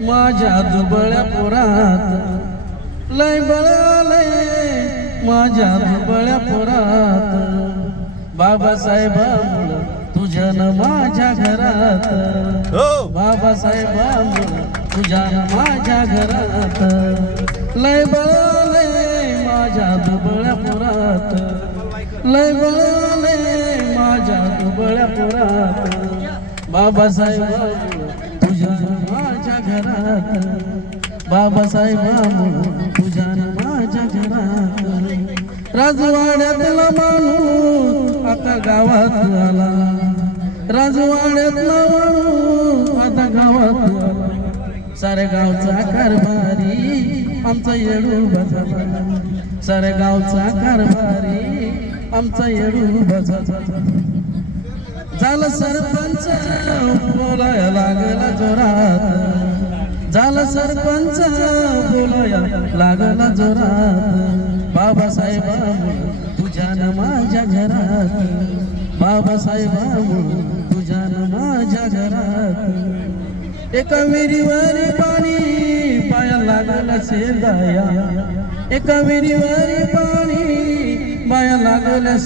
माझ्या दुबळ्या पोरात लय बळ आलंय माझ्या दुबळ्या पोरात बाबासाहेबामुळं तुझ्या न माझ्या घरात बाबासाहेबामुळं तुझ्या न माझ्या घरात लय बळ आलंय माझ्या दुबळ्या पोरात लय बळ आलंय माझ्या दुबळ्या पोरात बाबासाहेबामुळं तुझ्या माझ्या घरात बाबासाहेबामुळं तुझ्या माझ्या घरात राजवाड्यातला माणूस आता गावात आला राजवाड्यातला माणूस आता गावात आला साऱ्या गावचा कारभारी आमचा येडूबा झाला साऱ्या गावचा कारभारी आमचा येडूबा झाला झालं सरपंच बोलाया लागला जोरात झालं सरपंच बोलाया लागला जोरात बाबासाहेबामुळं तुझ्या न माझ्या घरात बाबासाहेबामुळं तुझ्या न माझ्या घरात एका विहिरीवरी पाणी पाया लागला शेंदाया एका विहिरीवरी पाणी पाया लागला